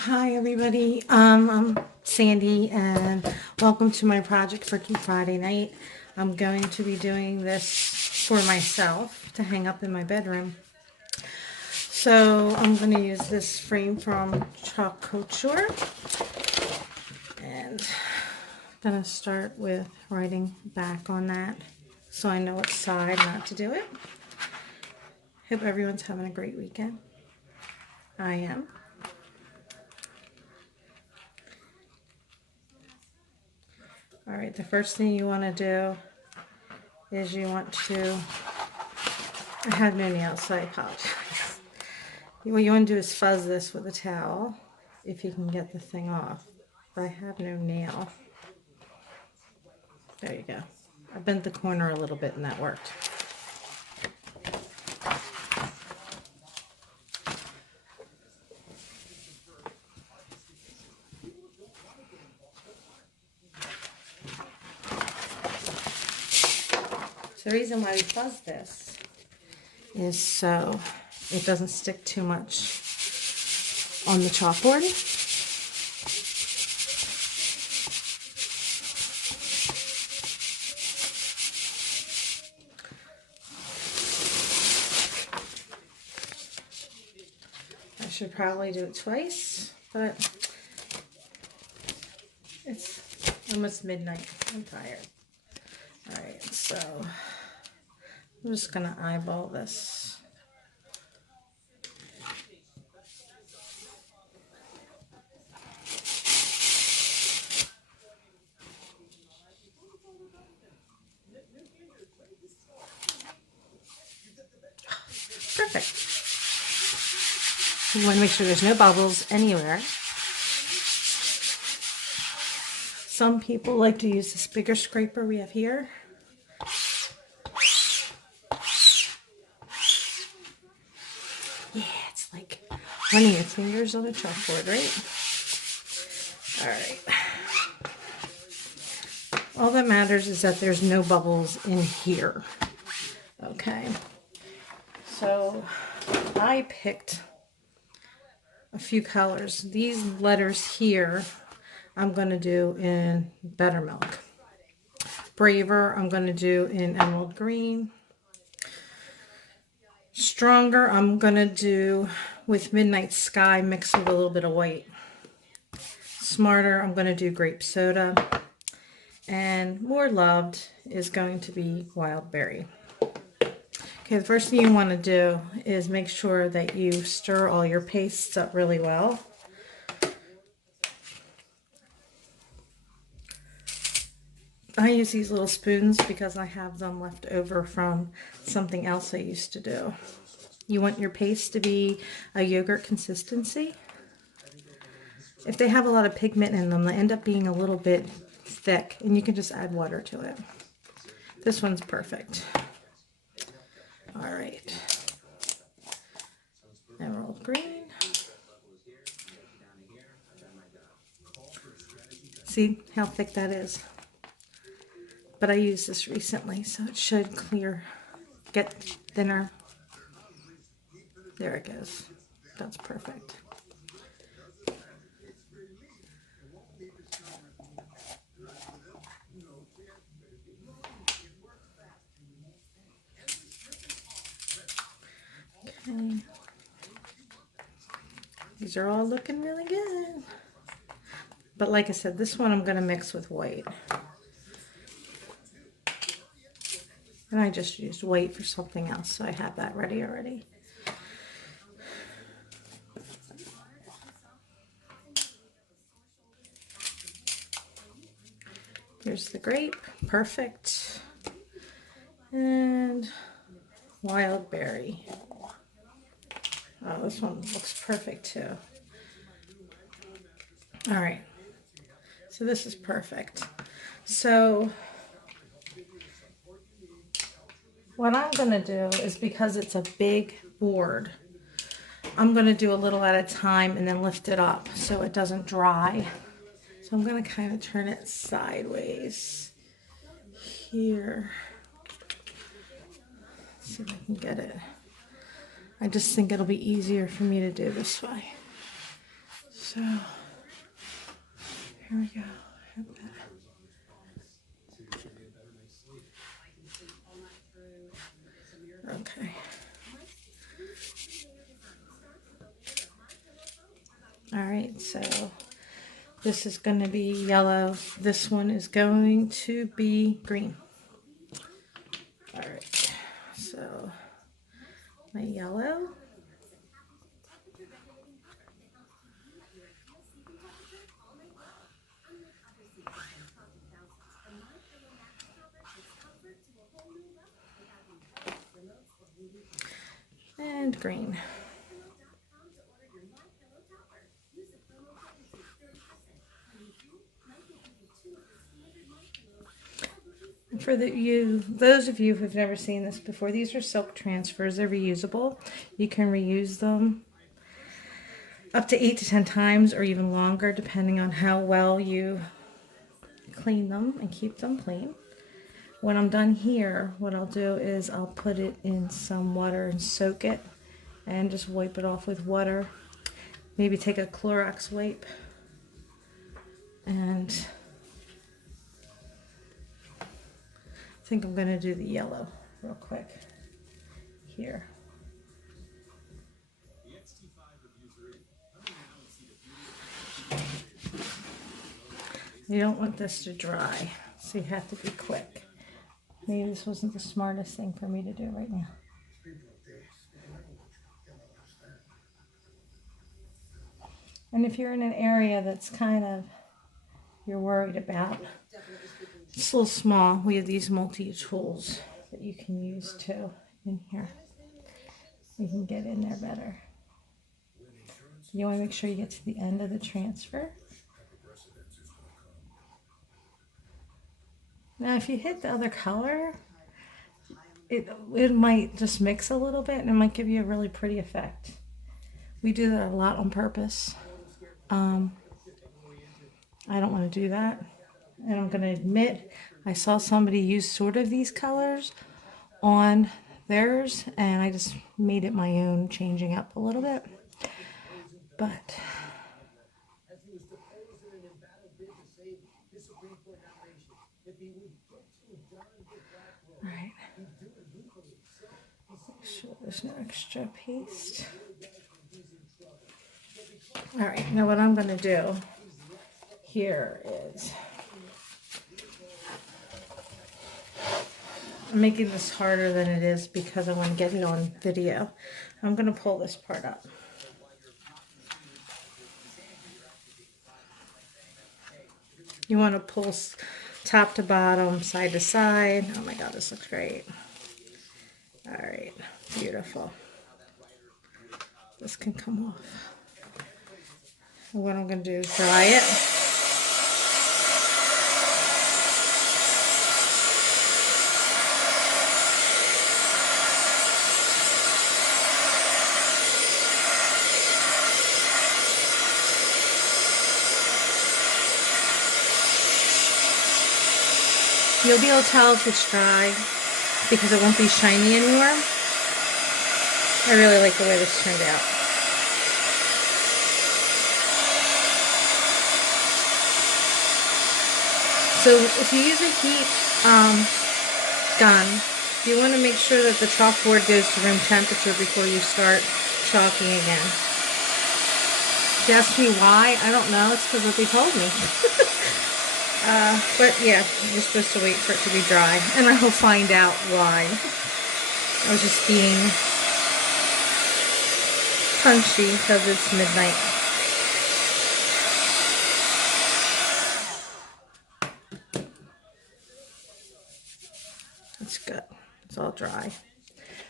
Hi everybody, I'm Sandy and welcome to my project for Friday night. I'm going to be doing this for myself to hang up in my bedroom. So I'm going to use this frame from Couture and I'm going to start with writing back on that so I know what side not to do it. Hope everyone's having a great weekend. I am. Alright, the first thing you want to do is you want to, I have no nails, so I apologize. What you want to do is fuzz this with a towel, if you can get the thing off. But I have no nail. There you go. I bent the corner a little bit and that worked. So the reason why we fuzz this is so it doesn't stick too much on the chalkboard. I should probably do it twice, but it's almost midnight. I'm tired. Alright, so I'm just going to eyeball this. Perfect. You want to make sure there's no bubbles anywhere. Some people like to use this bigger scraper we have here. Yeah, it's like running your fingers on a chalkboard, right? Alright. All that matters is that there's no bubbles in here. Okay. So I picked a few colors. These letters here I'm going to do in Buttermilk. Braver I'm going to do in Emerald Green. Stronger I'm going to do with Midnight Sky mixed with a little bit of white. Smarter I'm going to do Grape Soda. And More Loved is going to be Wild Berry. Okay, the first thing you want to do is make sure that you stir all your pastes up really well. I use these little spoons because I have them left over from something else I used to do. You want your paste to be a yogurt consistency. If they have a lot of pigment in them, they end up being a little bit thick, and you can just add water to it. This one's perfect. All right. Emerald Green. See how thick that is? But I used this recently, so it should get thinner. There it goes. That's perfect. Okay. These are all looking really good. But like I said, this one I'm going to mix with white. And I just used white for something else, so I have that ready already. Here's the grape, perfect. And wild berry. Oh, this one looks perfect too. All right, so this is perfect. So what I'm gonna do is, because it's a big board, I'm gonna do a little at a time and then lift it up so it doesn't dry. So I'm gonna kind of turn it sideways here. Let's see if I can get it. I just think it'll be easier for me to do this way. So here we go. Okay. All right, so this is going to be yellow. This one is going to be green. All right, so my yellow. And green. For those of you who've never seen this before, these are silk transfers. They're reusable. You can reuse them up to 8 to 10 times or even longer, depending on how well you clean them and keep them clean. When I'm done here, what I'll do is I'll put it in some water and soak it and just wipe it off with water. Maybe take a Clorox wipe and I think I'm going to do the yellow real quick here. You don't want this to dry, so you have to be quick. Maybe this wasn't the smartest thing for me to do right now. And if you're in an area that's kind of, you're worried about, it's a little small, we have these multi-tools that you can use too in here. You can get in there better. You want to make sure you get to the end of the transfer. Now if you hit the other color, it might just mix a little bit and it might give you a really pretty effect. We do that a lot on purpose. I don't want to do that. And I'm going to admit, I saw somebody use sort of these colors on theirs and I just made it my own, changing up a little bit. But all right, make sure there's no extra paste. All right, now what I'm going to do here is, I'm making this harder than it is because I want to get it on video. I'm going to pull this part up. You want to pull top to bottom, side to side. Oh my God, this looks great. All right, beautiful. This can come off. And what I'm going to do is dry it. You'll be able to tell if it's dry because it won't be shiny anymore. I really like the way this turned out. So if you use a heat gun, you want to make sure that the chalkboard goes to room temperature before you start chalking again. If you ask me why, I don't know. It's because what they told me. But yeah, you're supposed to wait for it to be dry, and I will find out why. I was just being punchy because it's midnight. It's good. It's all dry.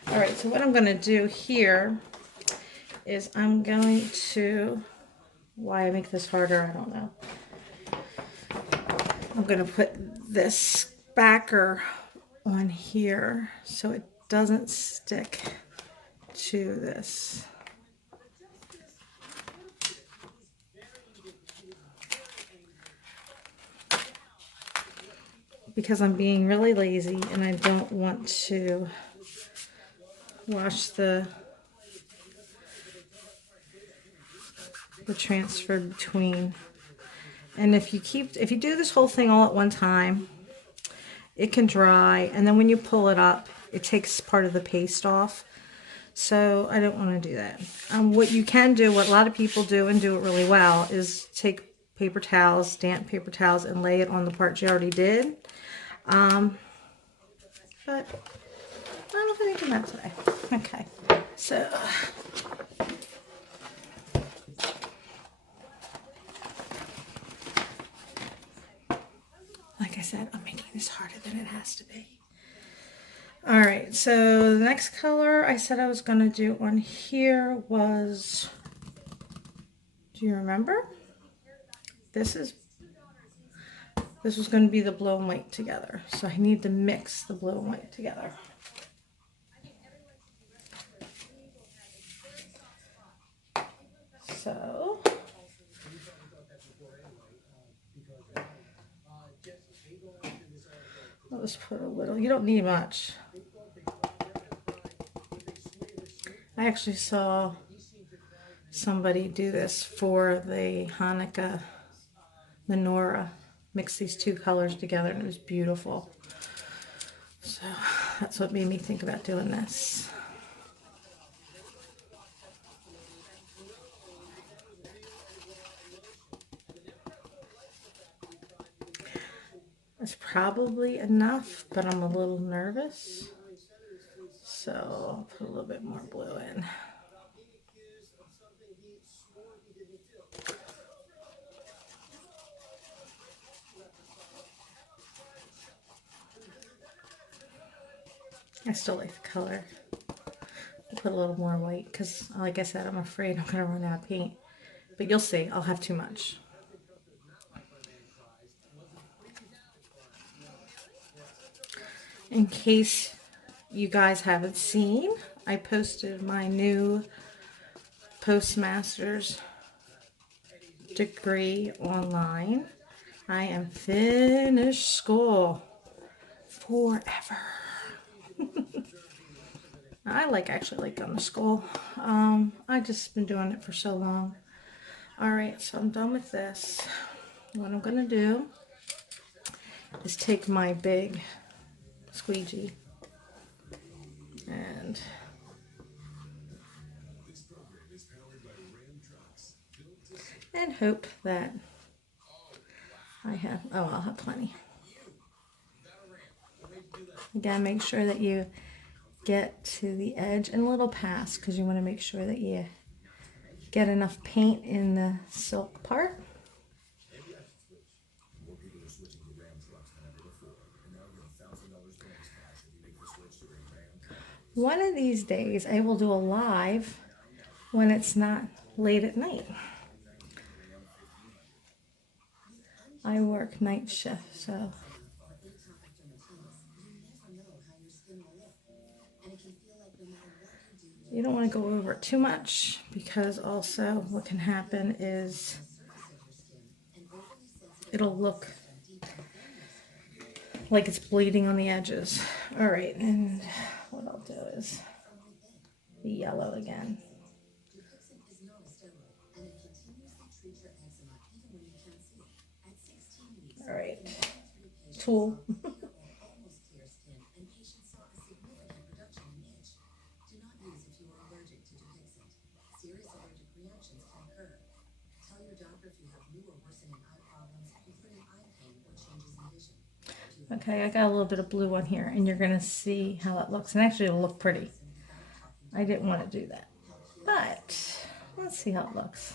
All right, so what I'm going to do here is I'm going to, why I make this harder, I don't know. I'm going to put this backer on here so it doesn't stick to this. Because I'm being really lazy and I don't want to wash the the transfer between. And if you do this whole thing all at one time, it can dry, and then when you pull it up, it takes part of the paste off. So I don't want to do that. What you can do, what a lot of people do and do it really well, is take paper towels, damp paper towels, and lay it on the part you already did. But I don't think I can do that today. Okay, so like I said, I'm making this harder than it has to be. All right, so the next color I said I was going to do on here was, do you remember? This was going to be the blue and white together. So I need to mix the blue and white together. So I'll just put a little, you don't need much. I actually saw somebody do this for the Hanukkah menorah. Mix these two colors together and it was beautiful. So that's what made me think about doing this. It's probably enough, but I'm a little nervous. So I'll put a little bit more blue in. I still like the color. I'll put a little more white because, like I said, I'm afraid I'm going to run out of paint. But you'll see, I'll have too much. In case you guys haven't seen, I posted my new Postmaster's degree online. I am finished school forever. I actually like going to school. I just been doing it for so long. All right, so I'm done with this. What I'm gonna do is take my big squeegee and hope that I'll have plenty. Again, make sure that you get to the edge and a little past because you want to make sure that you get enough paint in the silk part. One of these days I will do a live when it's not late at night. I work night shift, so you don't want to go over it too much because also what can happen is it'll look like it's bleeding on the edges. All right, and what I'll do is the yellow again. All right, tool. Okay, I got a little bit of blue on here, and you're gonna see how that looks. And actually, it'll look pretty. I didn't want to do that, but let's see how it looks.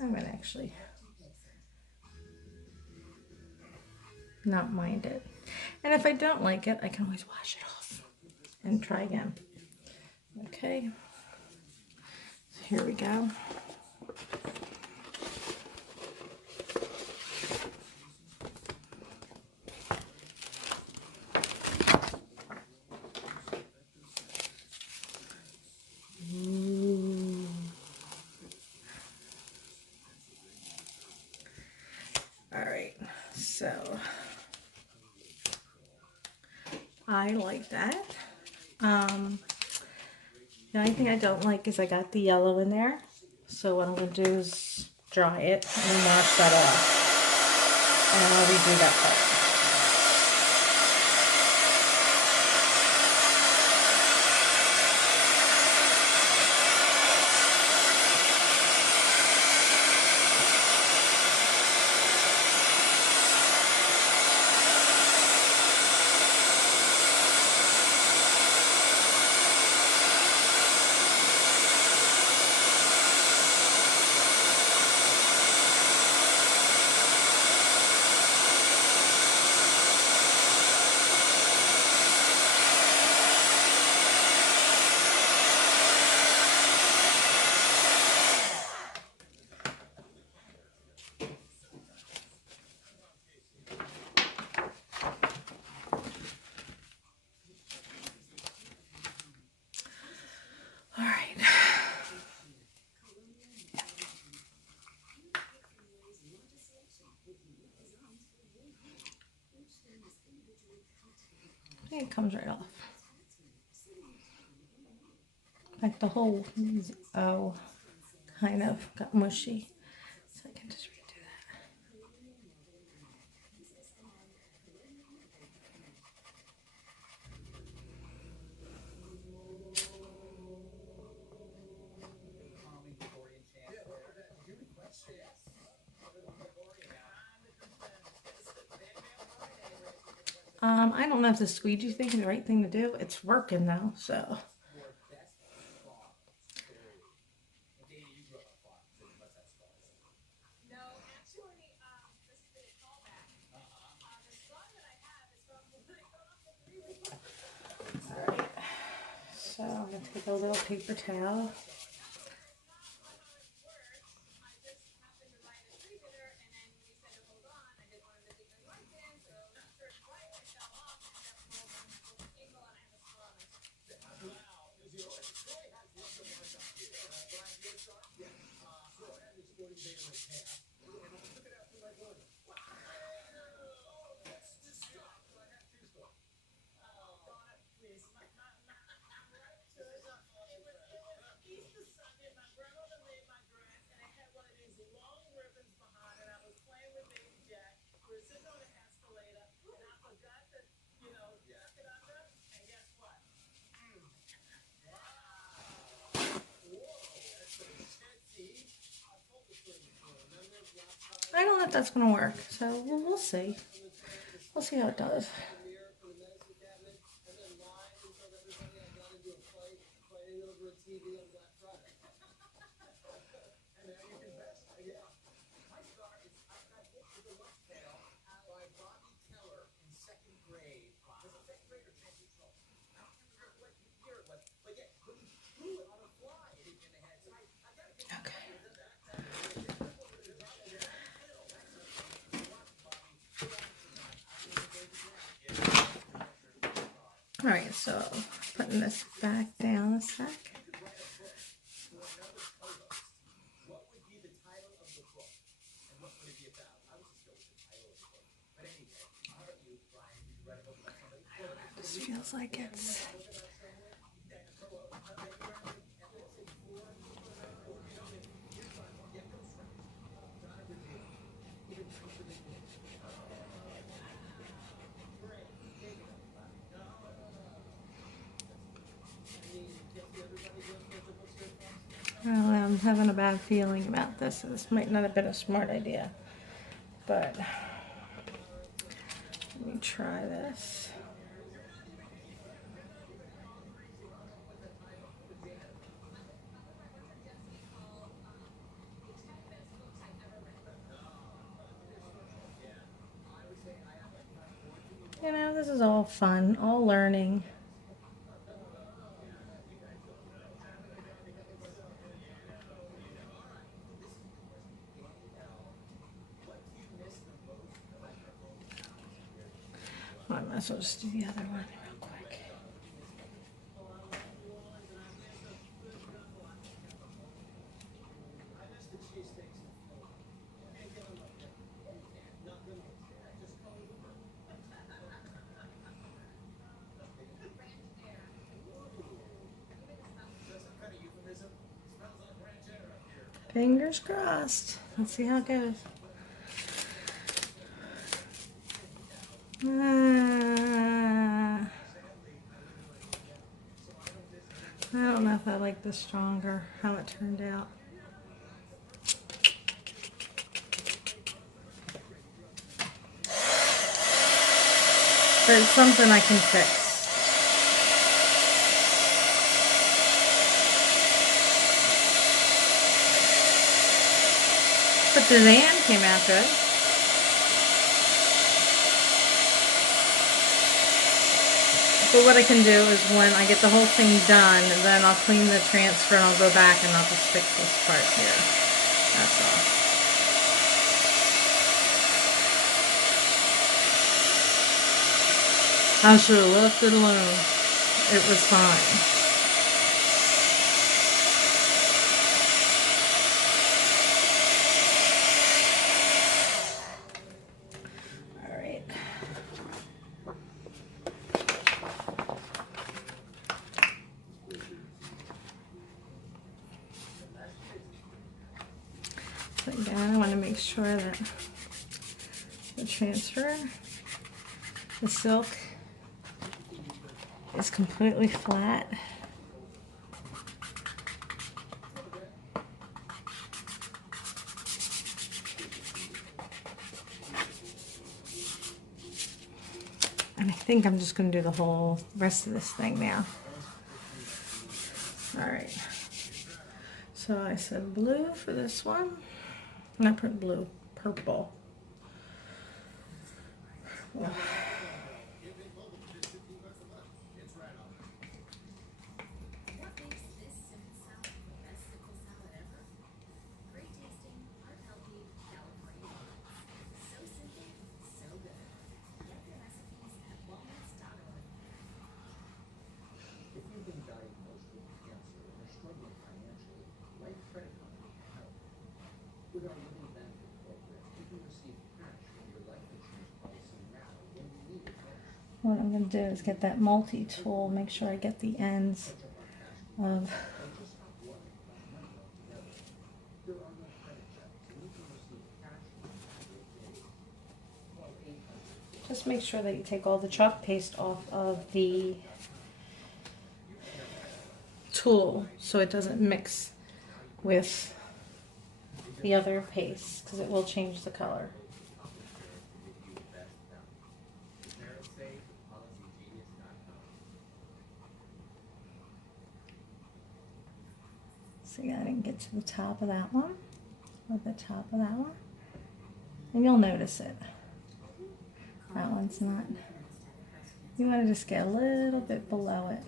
I'm gonna actually not mind it. And if I don't like it, I can always wash it off and try again. Okay, so here we go. All right, so I like that. The only thing I don't like is I got the yellow in there. So what I'm going to do is dry it and wash that off. And I'll redo that part. All right. It comes right off. Like the whole O kind of got mushy. So I can just redo that. I don't know if the squeegee thing is the right thing to do. It's working now, so. Alright. So I'm going to take a little paper towel. I don't know if that's going to work, so we'll see. We'll see how it does. Alright, so putting this back down a sec. This feels like it's... I don't know, I'm having a bad feeling about this. This might not have been a smart idea, but let me try this. You know, this is all fun, all learning. I might as well just do the other one real quick. Fingers crossed. Let's see how it goes. I don't know if I like this stronger, how it turned out. But it's something I can fix. But the van came out good. But what I can do is when I get the whole thing done, then I'll clean the transfer and I'll go back and I'll just fix this part here. That's all. I should have left it alone. It was fine. So again, I want to make sure that the transfer, the silk, is completely flat. And I think I'm just going to do the whole rest of this thing now. Alright. So I said blue for this one. Not blue, purple. Oh. What I'm going to do is get that multi-tool, make sure I get the ends of just make sure that you take all the chalk paste off of the tool so it doesn't mix with the other paste, because it will change the color. See, I didn't get to the top of that one, or the top of that one, and you'll notice it. That one's not. You want to just get a little bit below it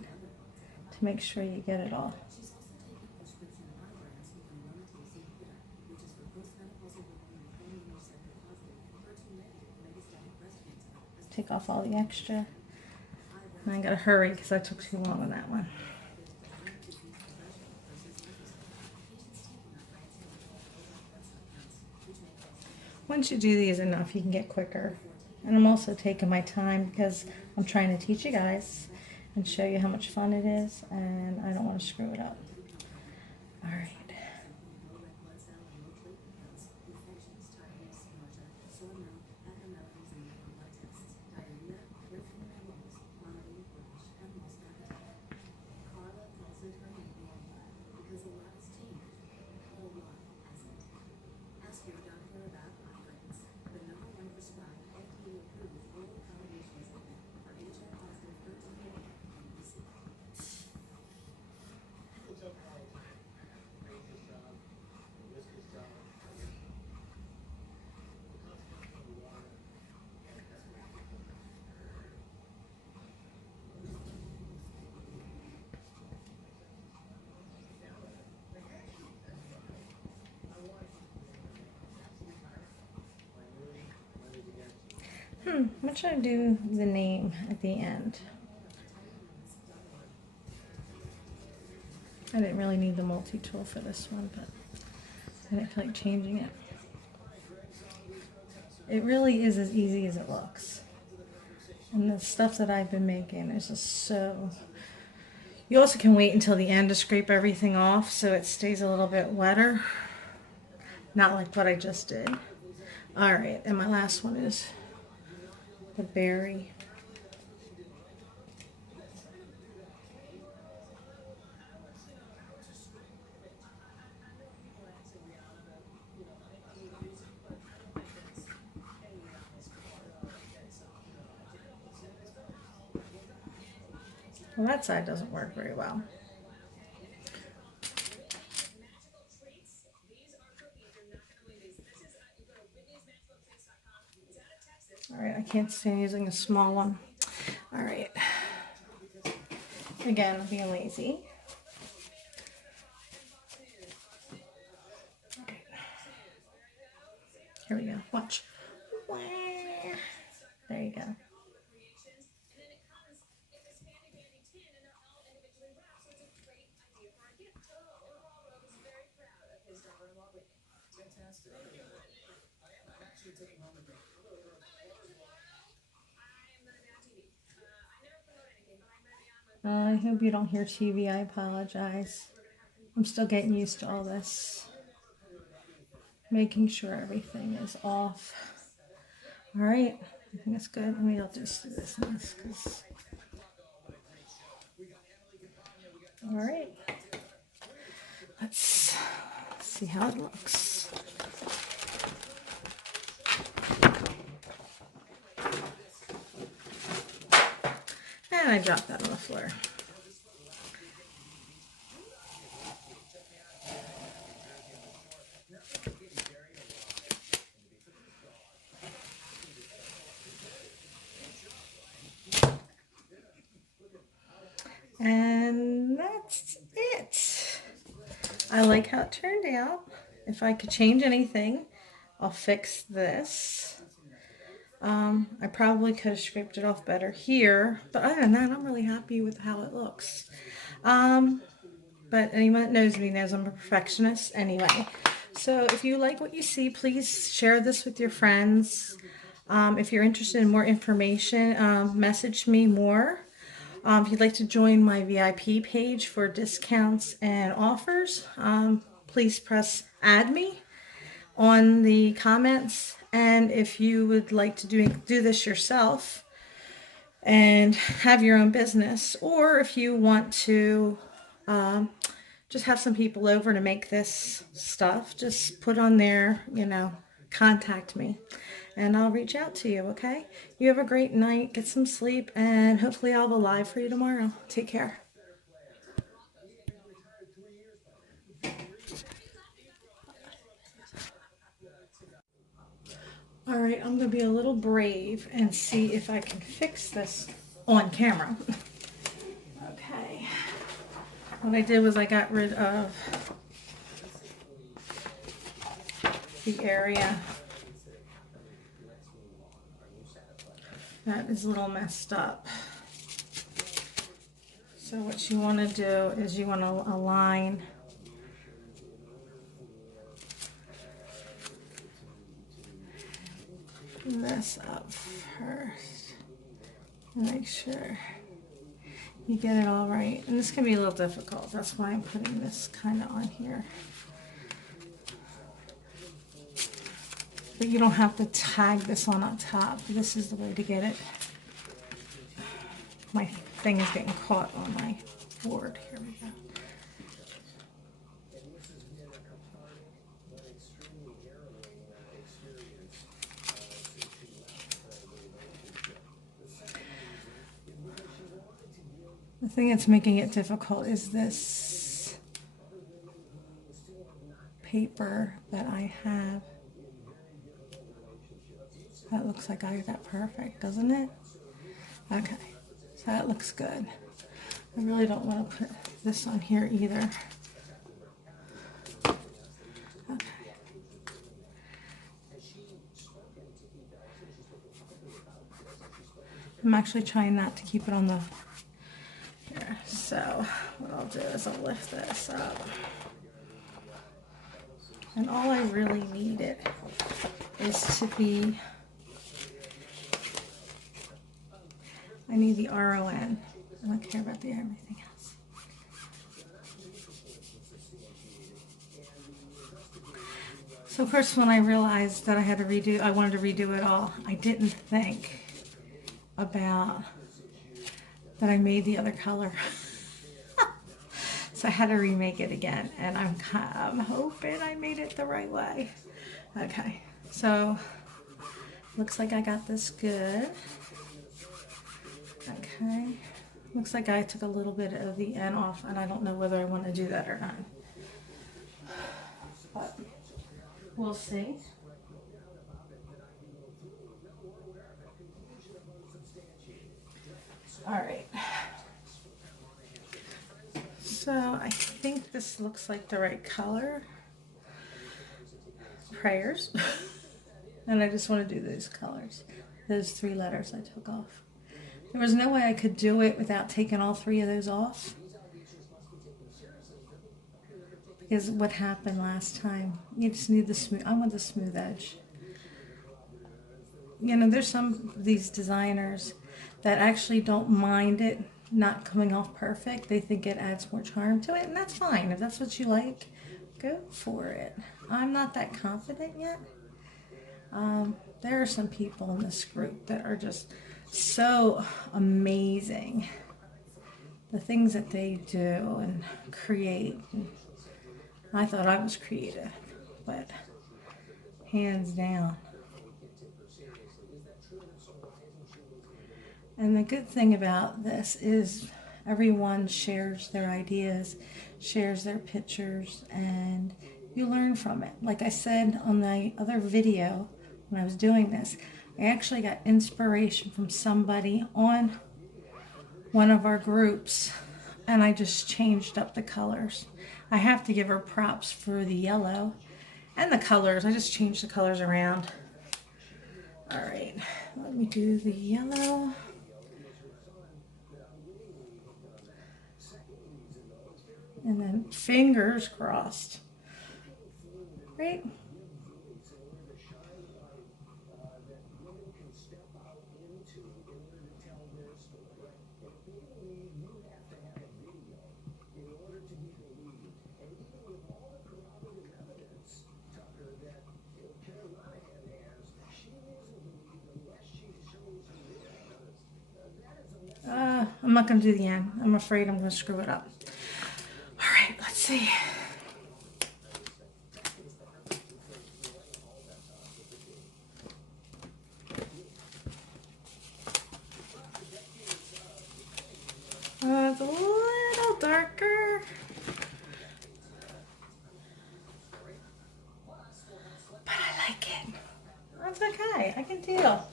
to make sure you get it all. Take off all the extra. And I gotta hurry because I took too long on that one. Once you do these enough, you can get quicker. And I'm also taking my time because I'm trying to teach you guys and show you how much fun it is, and I don't want to screw it up. All right. I'm trying to do the name at the end. I didn't really need the multi-tool for this one, but I didn't feel like changing it. It really is as easy as it looks. And the stuff that I've been making is just so... You also can wait until the end to scrape everything off so it stays a little bit wetter. not like what I just did. All right, and my last one is the berry. Well, that side doesn't work very well. All right, I can't stand using a small one. All right. Again, I'm being lazy. Here we go. Watch. There you go. I hope you don't hear TV. I apologize. I'm still getting used to all this. Making sure everything is off. All right. I think that's good. Maybe I'll just do this and this. All right. Let's see how it looks. And I dropped that on the floor. And that's it. I like how it turned out. If I could change anything, I'll fix this. I probably could have scraped it off better here, but other than that, I'm really happy with how it looks. But anyone that knows me knows I'm a perfectionist anyway. So if you like what you see, please share this with your friends. If you're interested in more information, message me more. If you'd like to join my VIP page for discounts and offers, please press add me on the comments. And if you would like to do this yourself and have your own business, or if you want to just have some people over to make this stuff, just put on there, contact me and I'll reach out to you, okay? You have a great night, get some sleep, and hopefully I'll be live for you tomorrow. Take care. All right, I'm gonna be a little brave and see if I can fix this on camera. Okay. What I did was I got rid of the area that is a little messed up. So what you want to do is you want to align this up first. Make sure you get it all right. And this can be a little difficult. That's why I'm putting this kind of on here. But you don't have to tag this on top. This is the way to get it. My thing is getting caught on my board. Here we go. The thing that's making it difficult is this paper that I have. That looks like I got that perfect, doesn't it? Okay, so that looks good. I really don't want to put this on here either. Okay. I'm actually trying not to keep it on the here. So what I'll do is I'll lift this up. And all I really need it is to be, I need the RON. I don't care about the everything else. So of course, when I realized that I had to redo, I wanted to redo it all, I didn't think about that I made the other color. So I had to remake it again, and I'm hoping I made it the right way. Okay, so looks like I got this good. Okay, looks like I took a little bit of the end off, and I don't know whether I want to do that or not. But we'll see. All right. So I think this looks like the right color. Prayers. And I just want to do those colors. Those 3 letters I took off. There was no way I could do it without taking all 3 of those off. Because what happened last time, you just need the smooth, I want the smooth edge. You know, there's some of these designers that actually don't mind it not coming off perfect. They think it adds more charm to it, and that's fine. If that's what you like, go for it. I'm not that confident yet. There are some people in this group that are just so amazing. The things that they do and create. I thought I was creative, but hands down. And the good thing about this is everyone shares their ideas, shares their pictures, and you learn from it. Like I said on the other video when I was doing this, I actually got inspiration from somebody on one of our groups, and I just changed up the colors. I have to give her props for the yellow and the colors. I just changed the colors around. All right, let me do the yellow. And then fingers crossed. Right? I'm not going to do the end. I'm afraid I'm going to screw it up. All right, let's see. It's a little darker. But I like it. That's okay. I can deal.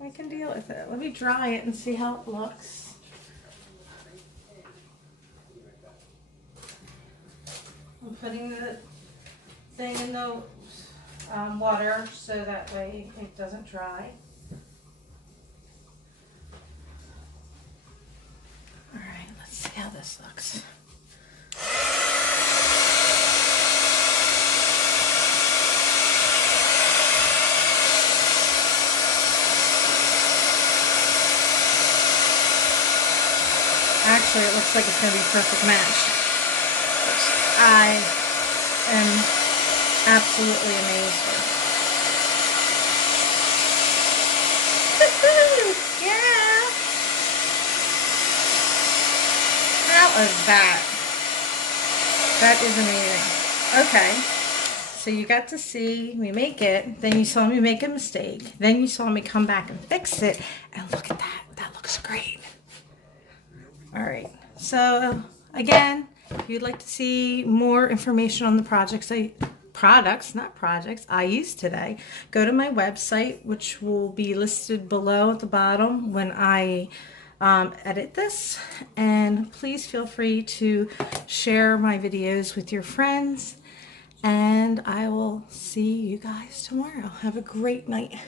I can deal with it. Let me dry it and see how it looks. I'm putting the thing in the water so that way it doesn't dry. All right, let's see how this looks. Actually, it looks like it's going to be a perfect match. I am absolutely amazed with. Yeah! How is that? That is amazing. Okay. So you got to see me make it, then you saw me make a mistake, then you saw me come back and fix it, and look at that. That looks great. All right. So, again, if you'd like to see more information on the products, not projects, I used today, go to my website, which will be listed below at the bottom when I edit this. And please feel free to share my videos with your friends. And I will see you guys tomorrow. Have a great night.